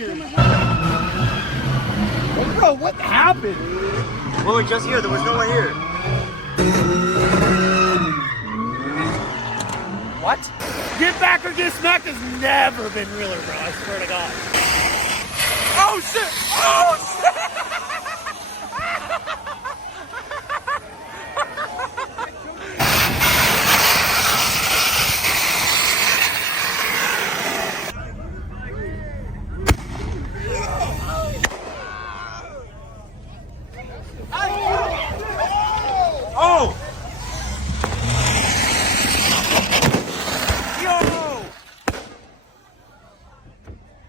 here. Bro, what happened? We were just here. There was no one here. What? Get back or get smacked has never been realer, bro. I swear to God. Oh, shit! Oh, shit! Oh!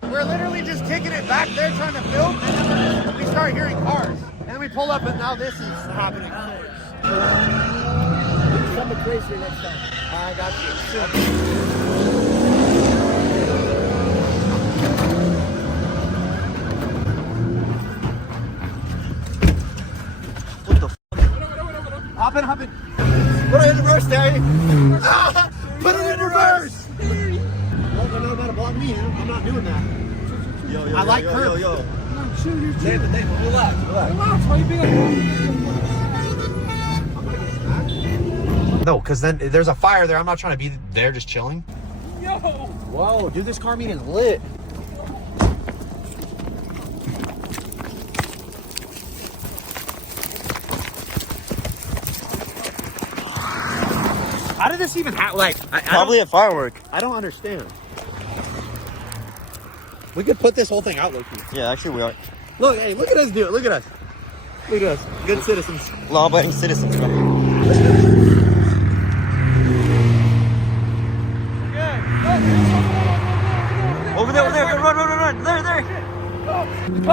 We're literally just kicking it back there trying to film, and then we start hearing cars. And then we pull up, and now this is happening. Come crazy next time. I got you. What the f? Hop in, hop in. Put it in reverse, Daddy. Put it in reverse. Well, they're not about to block me. I'm not doing that. Yo, I like curves. Yo. David, relax. Why you being No, because then there's a fire there. I'm not trying to be there just chilling. Yo! Whoa, dude, this car meet is lit. How did this even happen? Like, Probably a firework. I don't understand. We could put this whole thing out, Loki. Yeah, actually we are. Look, hey, look at us do it. Look at us. Look at us. Good citizens. Law-abiding citizens. Over there, run, there.